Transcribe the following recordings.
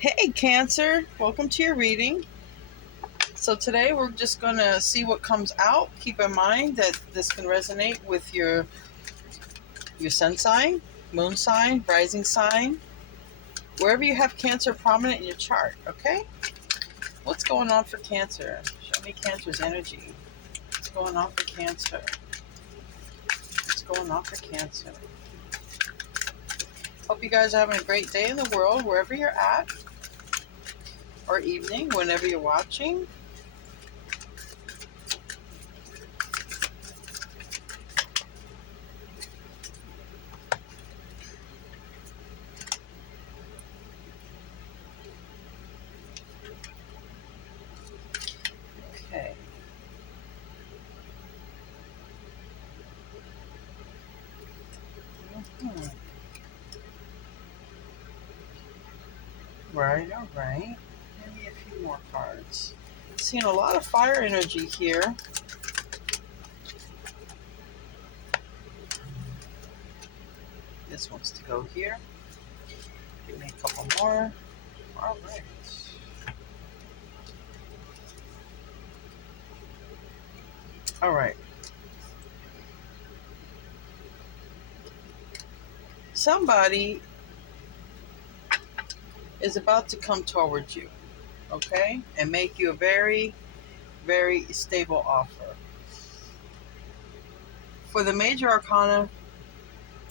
Hey Cancer, welcome to your reading. So today we're just going to see what comes out. Keep in mind that this can resonate with your sun sign, moon sign, rising sign, wherever you have Cancer prominent in your chart, okay? What's going on for Cancer? Show me Cancer's energy. What's going on for Cancer? What's going on for Cancer? Hope you guys are having a great day in the world, wherever you're at, or evening, whenever you're watching. Okay. Mhm. Right, all right. Maybe a few more cards. Seeing a lot of fire energy here. This wants to go here. Give me a couple more. All right. All right. Somebody is about to come towards you, okay, and make you a very, very stable offer. For the major arcana,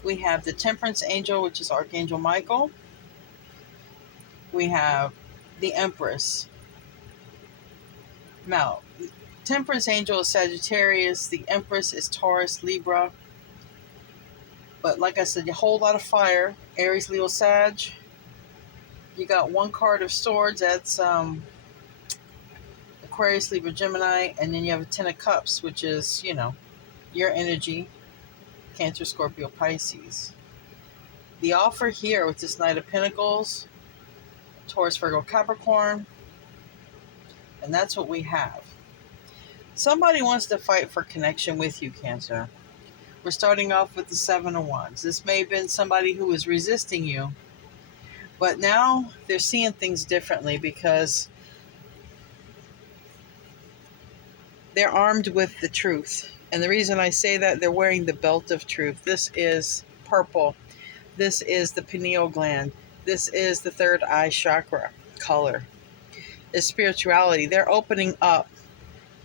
we have the Temperance Angel, which is Archangel Michael. We have the Empress. Now, Temperance Angel is Sagittarius. The Empress is Taurus, Libra. But like I said, a whole lot of fire. Aries, Leo, Sag. You got one card of swords. That's Aquarius, Libra, Gemini. And then you have a Ten of Cups, which is, your energy. Cancer, Scorpio, Pisces. The offer here with this Knight of Pentacles, Taurus, Virgo, Capricorn. And that's what we have. Somebody wants to fight for connection with you, Cancer. We're starting off with the Seven of Wands. This may have been somebody who was resisting you, but now they're seeing things differently because they're armed with the truth. And the reason I say that, they're wearing the belt of truth. This is purple. This is the pineal gland. This is the third eye chakra color. It's spirituality. They're opening up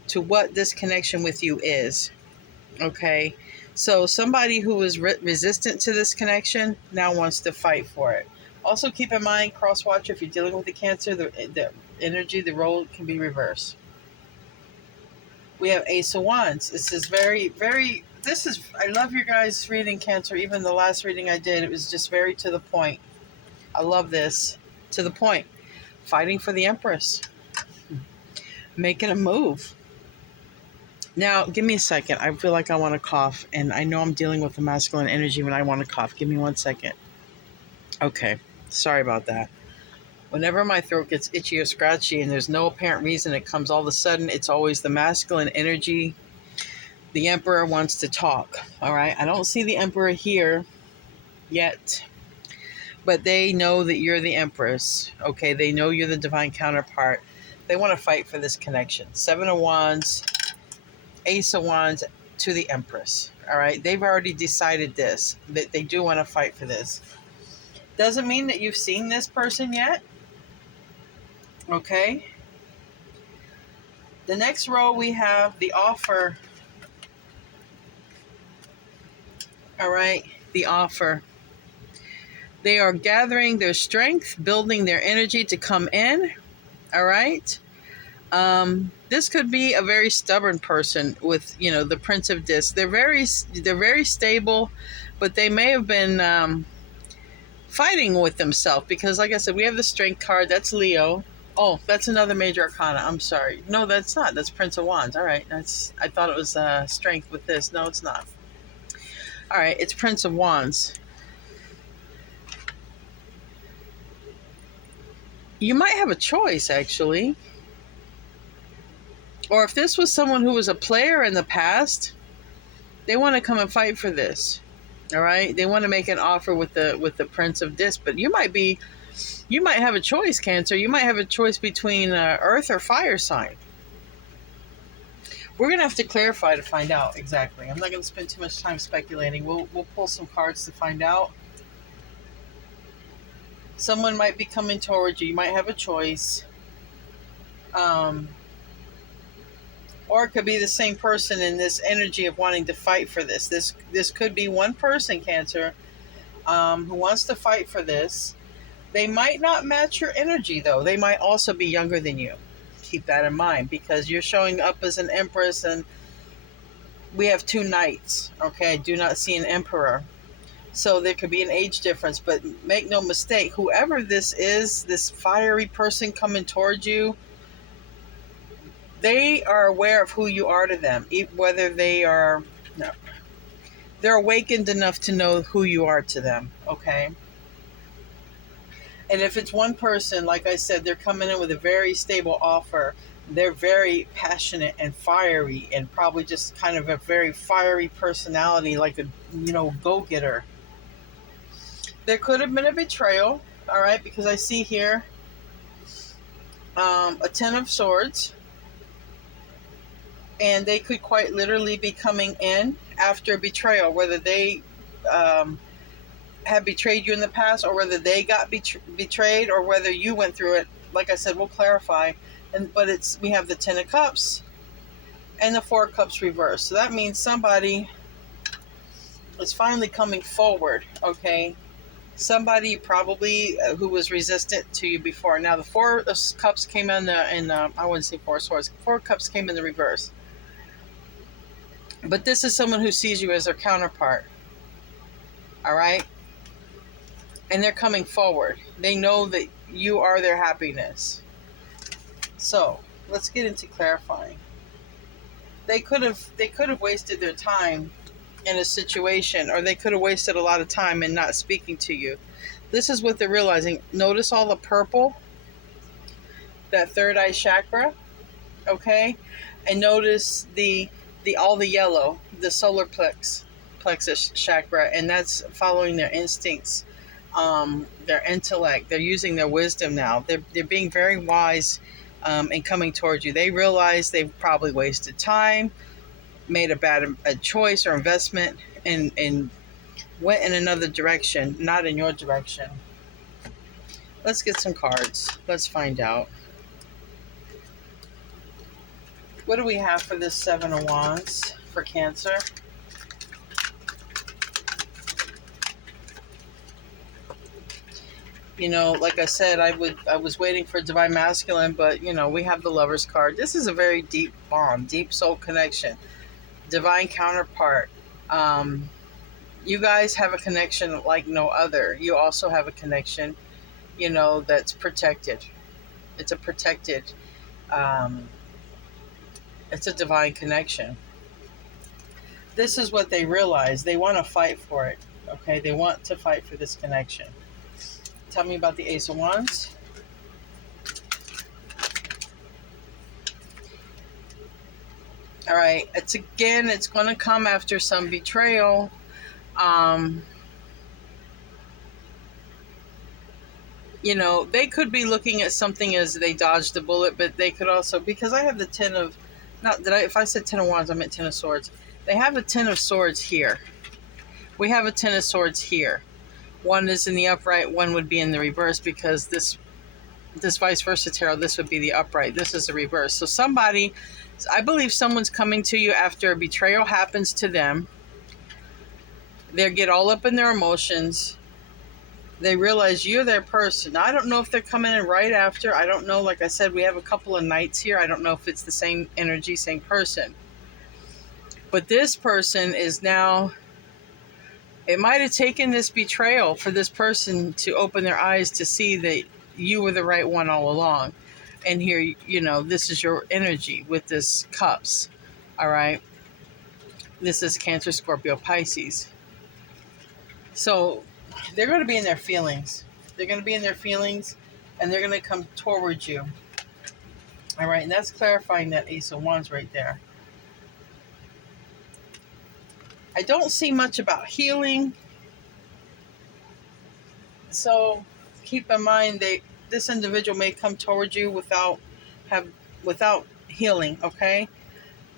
to what this connection with you is. Okay? So somebody who is resistant to this connection now wants to fight for it. Also keep in mind, cross watch, if you're dealing with the Cancer, the energy, the role can be reversed. We have Ace of Wands. This is very, very, I love your guys' reading, Cancer. Even the last reading I did, it was just very to the point. I love this. To the point. Fighting for the Empress. Making a move. Now, give me a second. I feel like I want to cough, and I know I'm dealing with the masculine energy when I want to cough. Give me 1 second. Okay. Sorry about that. Whenever my throat gets itchy or scratchy and there's no apparent reason, it comes all of a sudden, it's always the masculine energy. The Emperor wants to talk, all right? I don't see the Emperor here yet, but they know that you're the Empress, okay? They know you're the divine counterpart. They want to fight for this connection. Seven of Wands, Ace of Wands to the Empress, all right? They've already decided this, that they do want to fight for this. Doesn't mean that you've seen this person yet. Okay. The next row we have the offer. All right. The offer. They are gathering their strength, building their energy to come in. All right. This could be a very stubborn person with, the Prince of Discs. They're very stable, but they may have been fighting with themselves because, like I said, we have the Strength card. That's Leo. Oh, that's another major arcana. I'm sorry. No, that's not. That's Prince of Wands. All right. I thought it was Strength with this. No, it's not. All right. It's Prince of Wands. You might have a choice, actually. Or if this was someone who was a player in the past, they want to come and fight for this. All right, they want to make an offer with the Prince of Disc, but you might have a choice, Cancer. You might have a choice between Earth or Fire sign. We're gonna have to clarify to find out exactly. I'm not gonna spend too much time speculating. We'll pull some cards to find out. Someone might be coming towards you. You might have a choice. Or it could be the same person in this energy of wanting to fight for this. This could be one person, Cancer, who wants to fight for this. They might not match your energy, though. They might also be younger than you. Keep that in mind, because you're showing up as an empress, and we have 2 knights. Okay, I do not see an emperor. So there could be an age difference, but make no mistake, whoever this is, this fiery person coming towards you, they are aware of who you are to them, whether they're awakened enough to know who you are to them, okay? And if it's one person, like I said, they're coming in with a very stable offer. They're very passionate and fiery, and probably just kind of a very fiery personality, like a, go-getter. There could have been a betrayal, all right, because I see here a 10 of Swords. And they could quite literally be coming in after a betrayal, whether they have betrayed you in the past, or whether they got betrayed, or whether you went through it. Like I said, we'll clarify. But we have the 10 of Cups and the 4 of Cups reversed. So that means somebody is finally coming forward, okay? Somebody probably who was resistant to you before. Now the 4 of Cups came in I wouldn't say 4 of Swords. 4 of Cups came in the reverse. But this is someone who sees you as their counterpart. All right? And they're coming forward. They know that you are their happiness. So, let's get into clarifying. They could have wasted their time in a situation, or they could have wasted a lot of time in not speaking to you. This is what they're realizing. Notice all the purple, that third eye chakra, okay? And notice all the yellow, the solar plexus chakra, and that's following their instincts, their intellect. They're using their wisdom now. They're being very wise and coming towards you. They realize they've probably wasted time, made a bad choice or investment, and went in another direction, not in your direction. Let's get some cards. Let's find out. What do we have for this 7 of Wands for Cancer? Like I said, I was waiting for Divine Masculine, but we have the Lover's card. This is a very deep bond, deep soul connection, divine counterpart. You guys have a connection like no other. You also have a connection, that's protected. It's a protected. It's a divine connection. This is what they realize. They want to fight for it. Okay, they want to fight for this connection. Tell me about the Ace of Wands. All right, it's going to come after some betrayal. They could be looking at something as they dodged a bullet, but they could also, because I have the 10 of, if I said 10 of Wands, I meant 10 of Swords. They have a 10 of Swords here. We have a 10 of Swords here. One is in the upright, one would be in the reverse, because this vice versa tarot, this would be the upright. This is the reverse. So I believe someone's coming to you after a betrayal happens to them. They get all up in their emotions. They realize you're their person. Now, I don't know if they're coming in right after. I don't know. Like I said, we have a couple of knights here. I don't know if it's the same energy, same person. But this person is now, it might have taken this betrayal for this person to open their eyes to see that you were the right one all along. And here, this is your energy with this Cups. All right. This is Cancer, Scorpio, Pisces. So they're going to be in their feelings. They're going to be in their feelings, and they're going to come towards you. All right. And that's clarifying that Ace of Wands right there. I don't see much about healing. So keep in mind this individual may come towards you without healing, okay?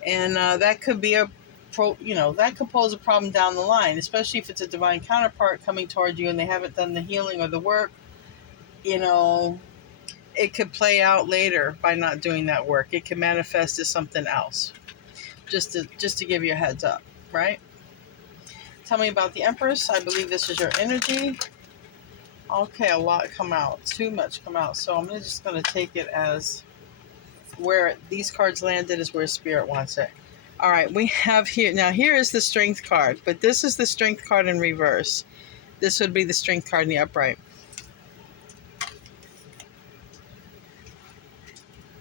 And that could be that could pose a problem down the line, especially if it's a divine counterpart coming toward you and they haven't done the healing or the work. It could play out later by not doing that work. It could manifest as something else. Just to give you a heads up, right? Tell me about the Empress. I believe this is your energy. Okay, a lot come out. Too much come out. So I'm just going to take it as where these cards landed is where Spirit wants it. All right, we have here. Now, here is the Strength card, but this is the Strength card in reverse. This would be the Strength card in the upright.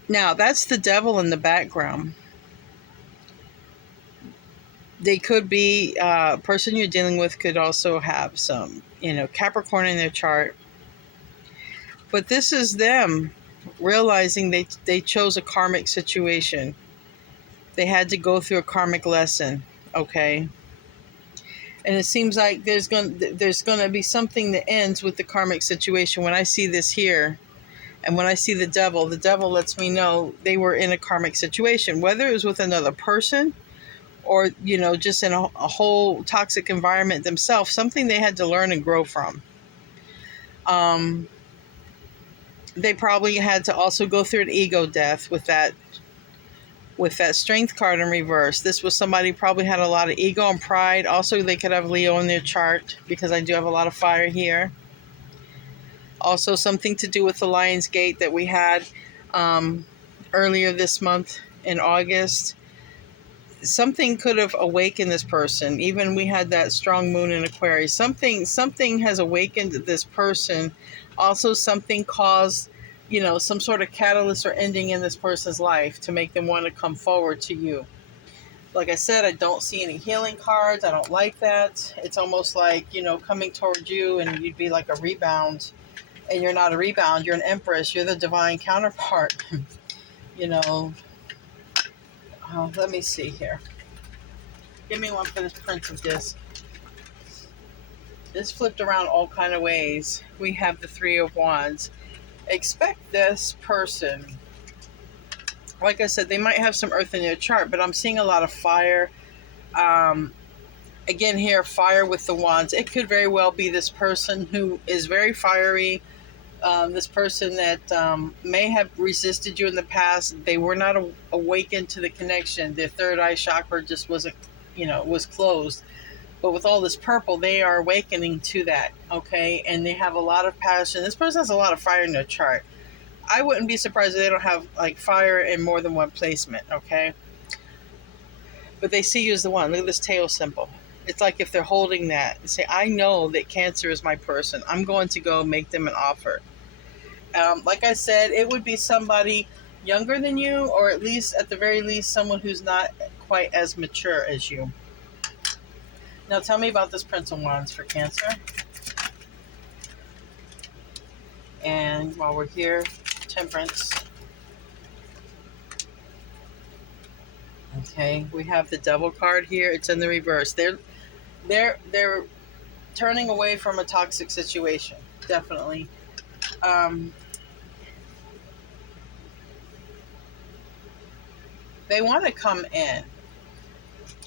Now, that's the Devil in the background. They could be, a person you're dealing with could also have some, Capricorn in their chart. But this is them realizing they chose a karmic situation. They had to go through a karmic lesson, okay? And it seems like there's going to be something that ends with the karmic situation. When I see this here, and when I see the devil lets me know they were in a karmic situation, whether it was with another person or, just in a whole toxic environment themselves, something they had to learn and grow from. They probably had to also go through an ego death with that Strength card in reverse. This was somebody who probably had a lot of ego and pride. Also, they could have Leo in their chart because I do have a lot of fire here. Also, something to do with the Lion's Gate that we had earlier this month in August. Something could have awakened this person. Even we had that strong moon in Aquarius. Something has awakened this person. Also, something caused, some sort of catalyst or ending in this person's life to make them want to come forward to you. Like I said, I don't see any healing cards. I don't like that. It's almost like, coming toward you and you'd be like a rebound. And you're not a rebound. You're an Empress. You're the divine counterpart. Let me see here. Give me one for this Prince of Discs. This flipped around all kind of ways. We have the Three of Wands. Expect this person. Like I said, they might have some earth in their chart, but I'm seeing a lot of fire. Again here, fire with the wands. It could very well be this person who is very fiery. This person that may have resisted you in the past. They were not awakened to the connection. Their third eye chakra just wasn't, was closed. But with all this purple, they are awakening to that, okay? And they have a lot of passion. This person has a lot of fire in their chart. I wouldn't be surprised if they don't have, like, fire in more than one placement, okay? But they see you as the one. Look at this tail symbol. It's like if they're holding that and say, I know that Cancer is my person. I'm going to go make them an offer. Like I said, it would be somebody younger than you, or at the very least, someone who's not quite as mature as you. Now tell me about this Prince of Wands for Cancer. And while we're here, Temperance. Okay, we have the Devil card here. It's in the reverse. They're turning away from a toxic situation, definitely. They want to come in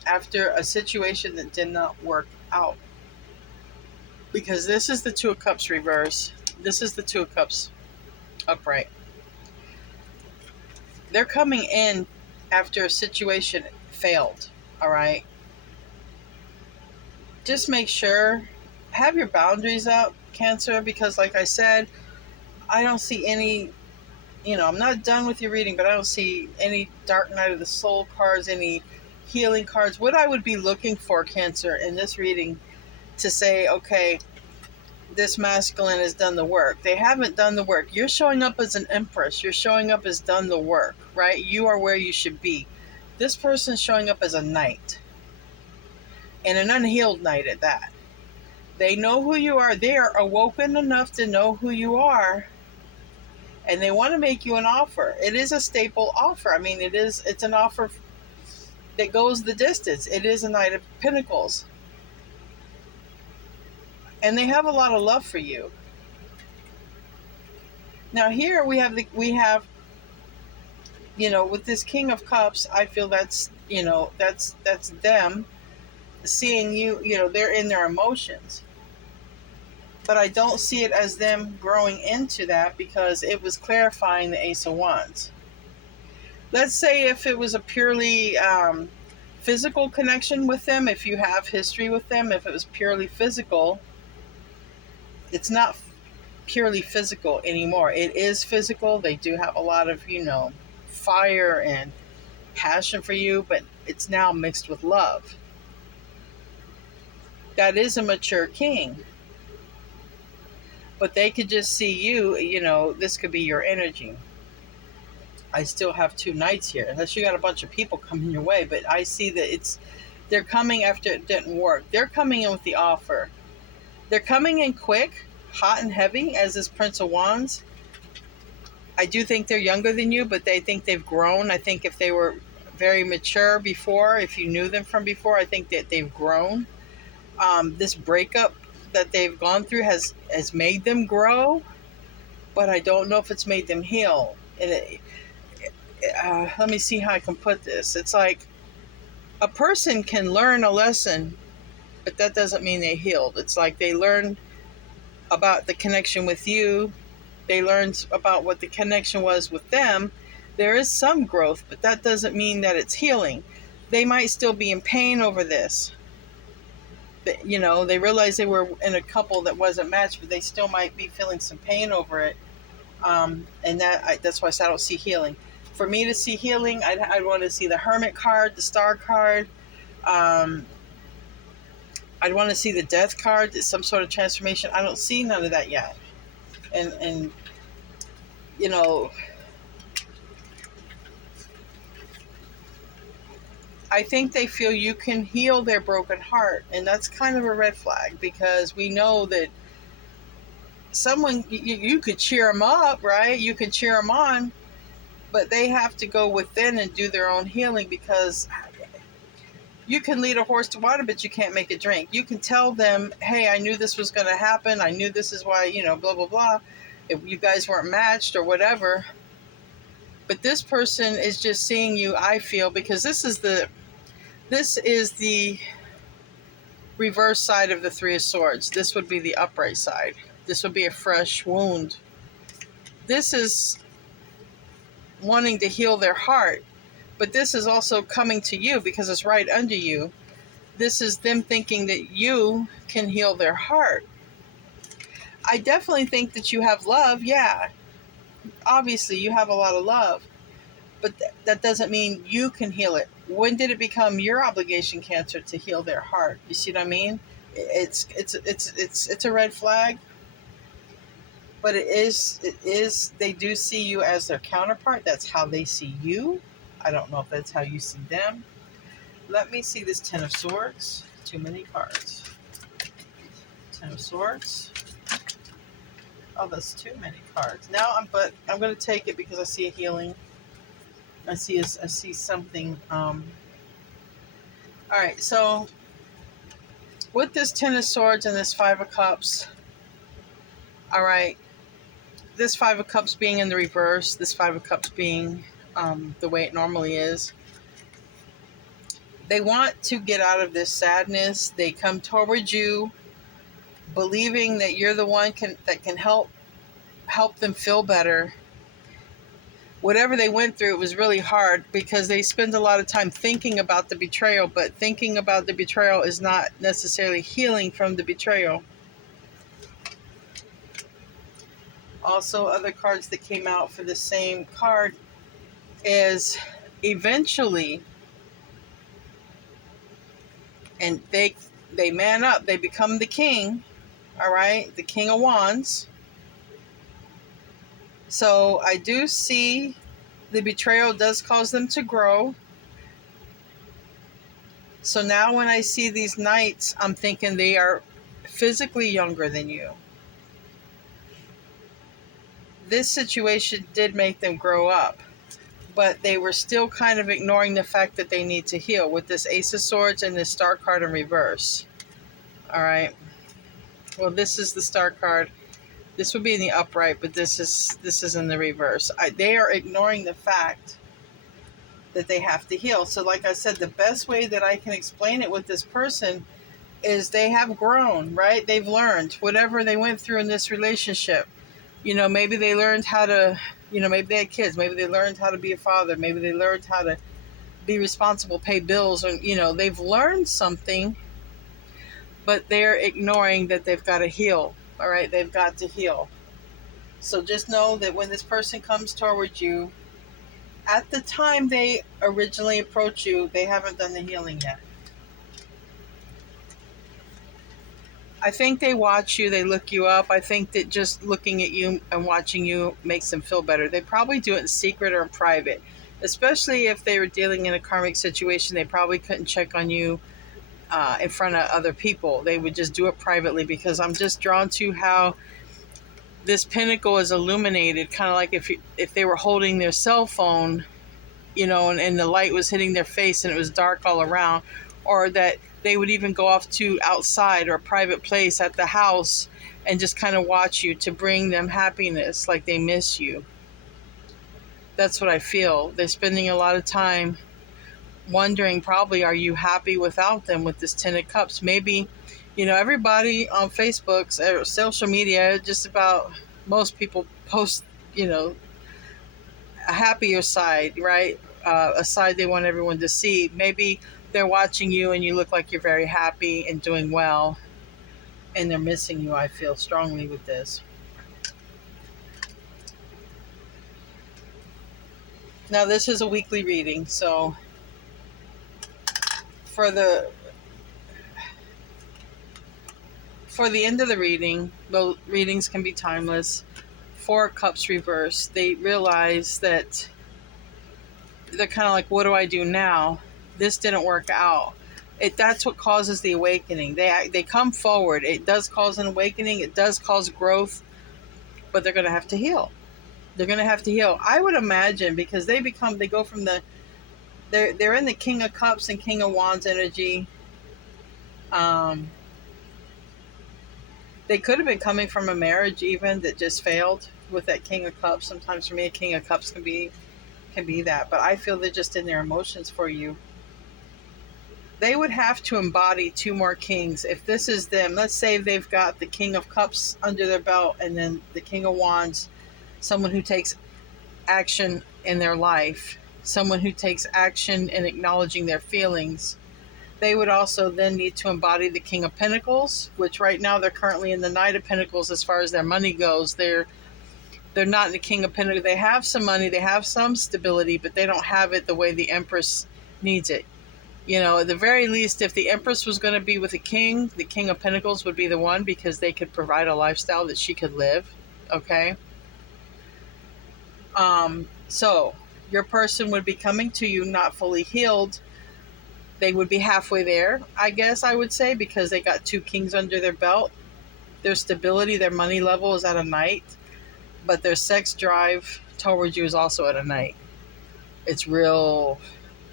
after a situation that did not work out. Because this is the Two of Cups reverse. This is the Two of Cups upright. They're coming in after a situation failed, all right? Just make sure, have your boundaries up, Cancer, because like I said, I don't see any, I'm not done with your reading, but I don't see any Dark Night of the Soul cards, any healing cards. What I would be looking for, Cancer, in this reading to say, okay, this masculine has done the work. They haven't done the work. You're showing up as an Empress. You're showing up as done the work, right? You are where you should be. This person's showing up as a knight. And an unhealed knight at that. They know who you are. They are awoken enough to know who you are. And they want to make you an offer. It is a staple offer. I mean, it's an offer that goes the distance. It is a Knight of Pentacles. And they have a lot of love for you. Now here we have with this King of Cups, I feel that's that's them seeing you. They're in their emotions, but I don't see it as them growing into that because it was clarifying the Ace of Wands. Let's say if it was a purely physical connection with them, if you have history with them, if it was purely physical, it's not purely physical anymore. It is physical. They do have a lot of, fire and passion for you, but it's now mixed with love. That is a mature king. But they could just see you, this could be your energy. I still have two knights here, unless you got a bunch of people coming your way, but I see that they're coming after it didn't work. They're coming in with the offer. They're coming in quick, hot and heavy, as this Prince of Wands. I do think they're younger than you, but they think they've grown. I think if they were very mature before, if you knew them from before, I think that they've grown. This breakup that they've gone through has made them grow, but I don't know if it's made them heal. And let me see how I can put this. It's like a person can learn a lesson, but that doesn't mean they healed. It's like they learned about the connection with you. They learned about what the connection was with them. There is some growth, but that doesn't mean that it's healing. They might still be in pain over this. They realize they were in a couple that wasn't matched, but they still might be feeling some pain over it. And that's why I said I don't see healing. For me to see healing, I'd want to see the Hermit card, the Star card. I'd want to see the Death card, some sort of transformation. I don't see none of that yet. And I think they feel you can heal their broken heart, and that's kind of a red flag, because we know that someone, you could cheer them up, right? You can cheer them on, but they have to go within and do their own healing, because you can lead a horse to water, but you can't make it drink. You can tell them, hey, I knew this was going to happen. I knew this is why, blah, blah, blah. If you guys weren't matched or whatever. But this person is just seeing you, I feel, because this is the reverse side of the Three of Swords. This would be the upright side. This would be a fresh wound. This is wanting to heal their heart, but this is also coming to you because it's right under you. This is them thinking that you can heal their heart. I definitely think that you have love, yeah. Obviously, you have a lot of love, but that doesn't mean you can heal it. When did it become your obligation, Cancer, to heal their heart? You see what I mean? It's a red flag, but it is. They do see you as their counterpart. That's how they see you. I don't know if that's how you see them. Let me see this Ten of Swords. Too many cards. Ten of Swords. Oh, that's too many cards. But I'm going to take it because I see a healing. I see something. All right, so with this Ten of Swords and this Five of Cups, all right, this Five of Cups being in the reverse, this Five of Cups being the way it normally is, they want to get out of this sadness. They come towards you, believing that you're the one that can help them feel better. Whatever they went through, it was really hard because they spend a lot of time thinking about the betrayal, but thinking about the betrayal is not necessarily healing from the betrayal. Also, other cards that came out for the same card is eventually, and they man up, they become the king, all right, the King of Wands. So I do see the betrayal does cause them to grow. So now when I see these knights, I'm thinking they are physically younger than you. This situation did make them grow up, but they were still kind of ignoring the fact that they need to heal with this Ace of Swords and this Star card in reverse. All right. Well, this is the Star card. This would be in the upright, but this is in the reverse. They are ignoring the fact that they have to heal. So like I said, the best way that I can explain it with this person is they have grown, right? They've learned whatever they went through in this relationship. Maybe they learned how to, maybe they had kids. Maybe they learned how to be a father. Maybe they learned how to be responsible, pay bills, or, they've learned something, but they're ignoring that they've got to heal. All right. They've got to heal. So just know that when this person comes towards you, at the time they originally approach you, they haven't done the healing yet. I think they watch you, they look you up. I think that just looking at you and watching you makes them feel better. They probably do it in secret or in private, especially if they were dealing in a karmic situation. They probably couldn't check on you in front of other people. They would just do it privately, because I'm just drawn to how this pinnacle is illuminated, kind of like if they were holding their cell phone, and the light was hitting their face and it was dark all around, or that they would even go off to outside or a private place at the house and just kind of watch you to bring them happiness, like they miss you. That's what I feel. They're spending a lot of time wondering, probably, are you happy without them with this Ten of Cups? Maybe, everybody on Facebook or social media, just about most people post, a happier side, right? A side they want everyone to see. Maybe they're watching you and you look like you're very happy and doing well, and they're missing you. I feel strongly with this. Now, this is a weekly reading, so for the end of the reading, the readings can be timeless. 4 Cups reversed. They realize that they're kind of like, what do I do now? This didn't work out. That's what causes the awakening. They come forward. It does cause an awakening. It does cause growth, but they're going to have to heal. They're going to have to heal. I would imagine, because they go from they're in the King of Cups and King of Wands energy. They could have been coming from a marriage even that just failed with that King of Cups. Sometimes for me, a King of Cups can be that, but I feel they're just in their emotions for you. They would have to embody 2 more kings. If this is them, let's say they've got the King of Cups under their belt and then the King of Wands, someone who takes action in their life, someone who takes action in acknowledging their feelings. They would also then need to embody the King of Pentacles, which right now they're currently in the Knight of Pentacles as far as their money goes. They're not in the King of Pentacles. They have some money, they have some stability, but they don't have it the way the Empress needs it. At the very least, if the Empress was going to be with the King of Pentacles would be the one, because they could provide a lifestyle that she could live. Okay? So your person would be coming to you not fully healed. They would be halfway there, I guess I would say, because they got 2 kings under their belt. Their stability, their money level is at a Knight, but their sex drive towards you is also at a Knight. It's real,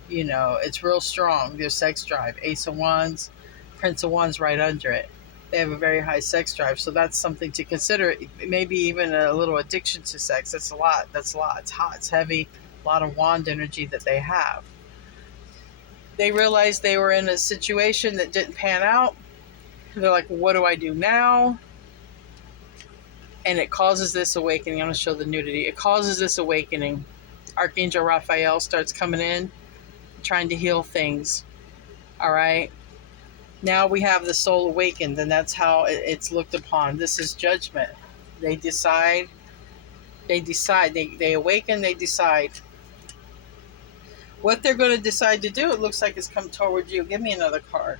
it's real strong, their sex drive. Ace of Wands, Prince of Wands right under it. They have a very high sex drive, so that's something to consider. Maybe even a little addiction to sex. That's a lot. It's hot, it's heavy, a lot of wand energy that they have. They realized they were in a situation that didn't pan out. They're like, what do I do now? And it causes this awakening. I'm going to show the nudity. It causes this awakening. Archangel Raphael starts coming in, trying to heal things. All right? Now we have the soul awakened, and that's how it's looked upon. This is judgment. They decide. They awaken, they decide. What they're going to decide to do, it looks like it's come towards you. Give me another card.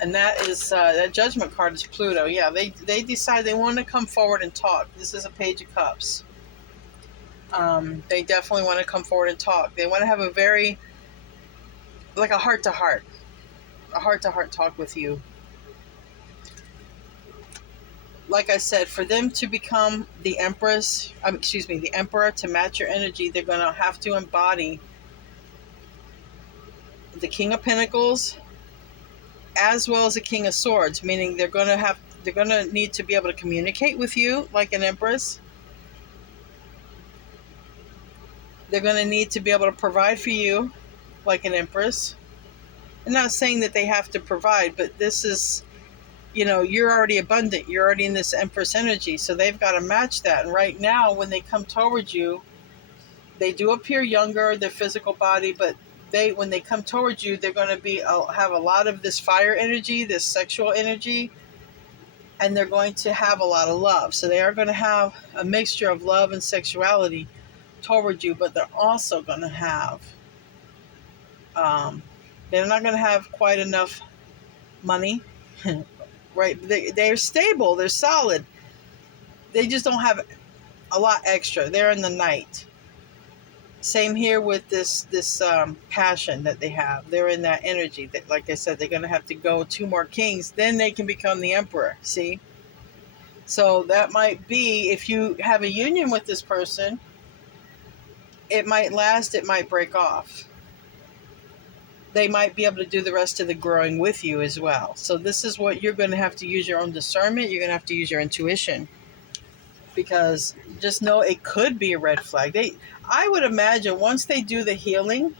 And that is, that judgment card is Pluto. Yeah, they decide they want to come forward and talk. This is a Page of Cups. They definitely want to come forward and talk. They want to have a very, like a heart-to-heart talk with you. Like I said, for them to become the Empress, the Emperor, to match your energy, they're going to have to embody the King of Pentacles as well as the King of Swords, meaning they're going to have They're going to need to be able to communicate with you like an empress. They're going to need to be able to provide for you like an empress. I'm not saying that they have to provide, but this is, you're already abundant. You're already in this empress energy. So they've got to match that. And right now, when they come towards you, they do appear younger, their physical body, but when they come towards you, they're going to have a lot of this fire energy, this sexual energy, and they're going to have a lot of love. So they are going to have a mixture of love and sexuality towards you, but they're also going to have, they're not going to have quite enough money, right? They're stable, they're solid. They just don't have a lot extra. They're in the night. Same here with this passion that they have. They're in that energy. That, like I said, they're going to have to go 2 more kings. Then they can become the emperor. See? So that might be, if you have a union with this person, it might last, it might break off. They might be able to do the rest of the growing with you as well. So this is what you're going to have to use your own discernment. You're going to have to use your intuition. Because just know it could be a red flag. I would imagine once they do the healing,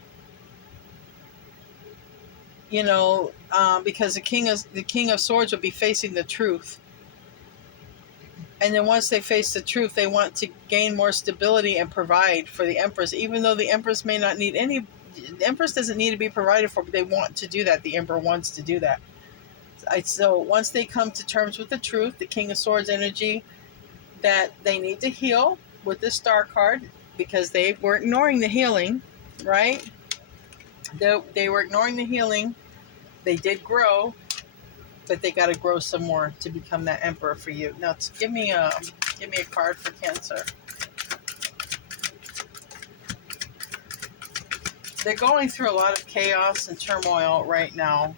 because the King of Swords will be facing the truth. And then once they face the truth, they want to gain more stability and provide for the Empress, even though the Empress may not need any. The Empress doesn't need to be provided for, but they want to do that. The Emperor wants to do that. So once they come to terms with the truth, the King of Swords energy, that they need to heal with the Star card, because they were ignoring the healing, right? They were ignoring the healing. They did grow, but they got to grow some more to become that emperor for you. Now, give me a card for Cancer. They're going through a lot of chaos and turmoil right now.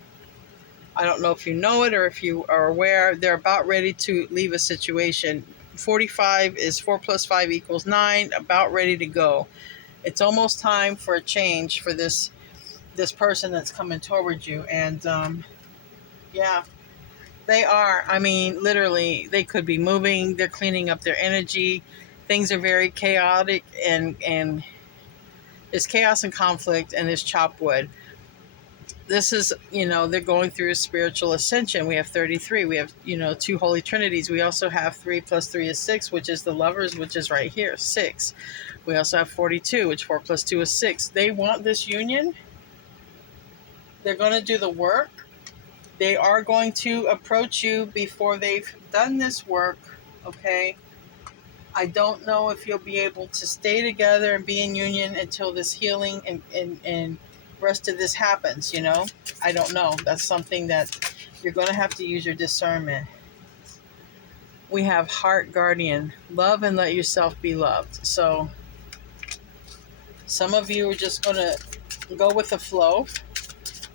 I don't know if you know it or if you are aware. They're about ready to leave a situation. 45 is 4 plus 5 equals 9, about ready to go. It's almost time for a change for this person that's coming towards you. And yeah, they are. I mean, literally, they could be moving. They're cleaning up their energy. Things are very chaotic, and there's chaos and conflict, and there's chopped wood. This is, they're going through a spiritual ascension. We have 33. We have, 2 Holy Trinities. We also have 3 plus 3 is 6, which is the Lovers, which is right here, 6. We also have 42, which 4 plus 2 is 6. They want this union. They're going to do the work. They are going to approach you before they've done this work, okay? I don't know if you'll be able to stay together and be in union until this healing and rest of this happens, I don't know. That's something that you're going to have to use your discernment. We have Heart Guardian. Love and let yourself be loved. So some of you are just going to go with the flow.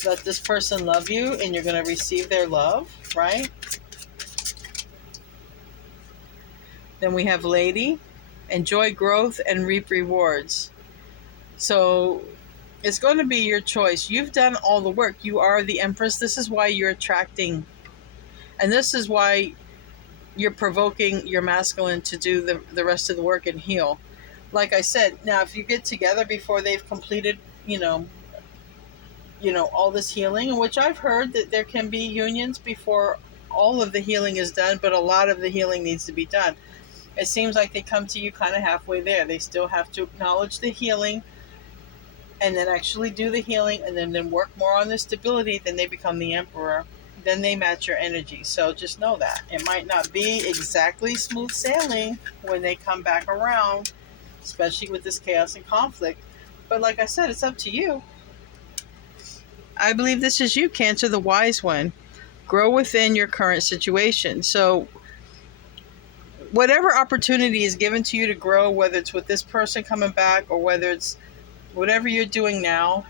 Let this person love you, and you're going to receive their love, right? Then we have Lady. Enjoy growth and reap rewards. So it's going to be your choice. You've done all the work. You are the Empress. This is why you're attracting. And this is why you're provoking your masculine to do the rest of the work and heal. Like I said, now if you get together before they've completed, all this healing, which I've heard that there can be unions before all of the healing is done, but a lot of the healing needs to be done. It seems like they come to you kind of halfway there. They still have to acknowledge the healing and then actually do the healing, and then work more on the stability. Then they become the emperor. Then they match your energy. So just know that. It might not be exactly smooth sailing when they come back around, especially with this chaos and conflict. But like I said, it's up to you. I believe this is you, Cancer, the wise one. Grow within your current situation. So whatever opportunity is given to you to grow, whether it's with this person coming back or whether it's whatever you're doing now,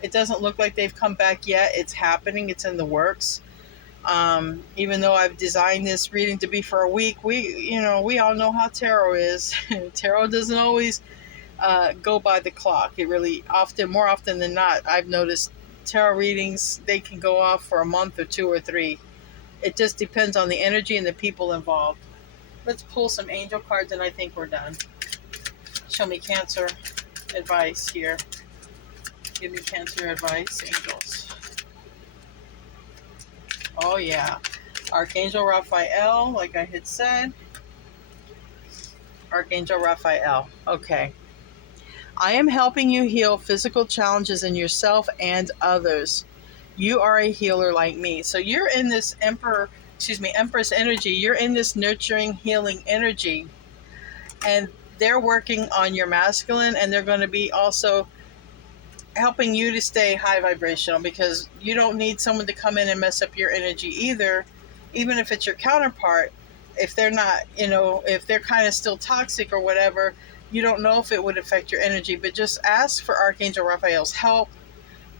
it doesn't look like they've come back yet. It's happening. It's in the works. Even though I've designed this reading to be for a week, we all know how tarot is. Tarot doesn't always go by the clock. It really more often than not, I've noticed tarot readings, they can go off for a month or 2 or 3. It just depends on the energy and the people involved. Let's pull some angel cards and I think we're done. Show me Cancer advice here. Give me Cancer advice, angels. Oh, yeah. Archangel Raphael, like I had said. Archangel Raphael. Okay. I am helping you heal physical challenges in yourself and others. You are a healer like me. So you're in this Empress energy. You're in this nurturing, healing energy. And they're working on your masculine, and they're going to be also helping you to stay high vibrational, because you don't need someone to come in and mess up your energy either, even if it's your counterpart. If they're not, if they're kind of still toxic or whatever, you don't know if it would affect your energy. But just ask for Archangel Raphael's help.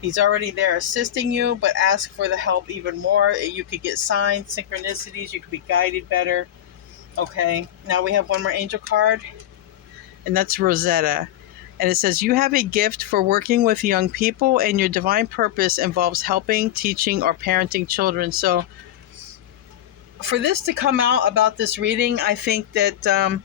He's already there assisting you, but ask for the help even more. You could get signs, synchronicities, you could be guided better. Okay, now we have one more angel card, and that's Rosetta. And it says, you have a gift for working with young people, and your divine purpose involves helping, teaching, or parenting children. So for this to come out about this reading, I think that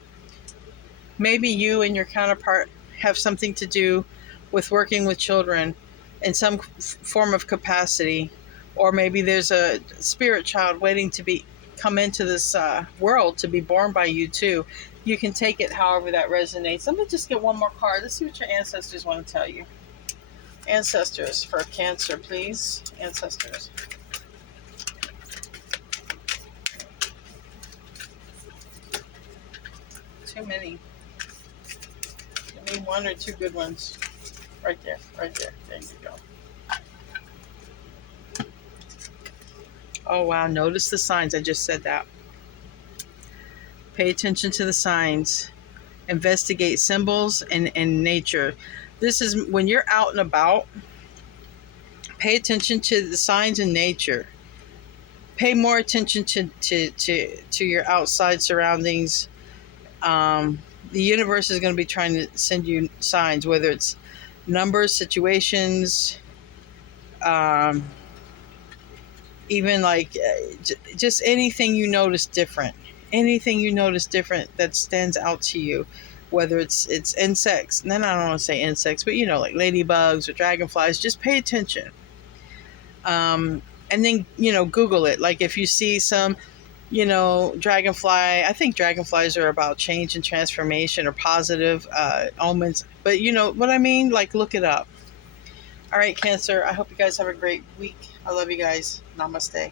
maybe you and your counterpart have something to do with working with children in some form of capacity. Or maybe there's a spirit child waiting to come into this world to be born by you too. You can take it however that resonates. Let me just get one more card. Let's see what your ancestors want to tell you. Ancestors for Cancer, please. Ancestors. Too many. Give me one or two good ones. Right there. Right there. There you go. Oh, wow. Notice the signs. I just said that. Pay attention to the signs. Investigate symbols and nature. This is when you're out and about. Pay attention to the signs in nature. Pay more attention to your outside surroundings. The universe is going to be trying to send you signs, whether it's numbers, situations, even like just anything you notice different. Anything you notice different that stands out to you, whether it's insects. And then I don't want to say insects, but like ladybugs or dragonflies. Just pay attention. And then Google it. Like if you see some dragonfly. I think dragonflies are about change and transformation or positive omens. But you know what I mean? Like, look it up. All right, Cancer. I hope you guys have a great week. I love you guys. Namaste.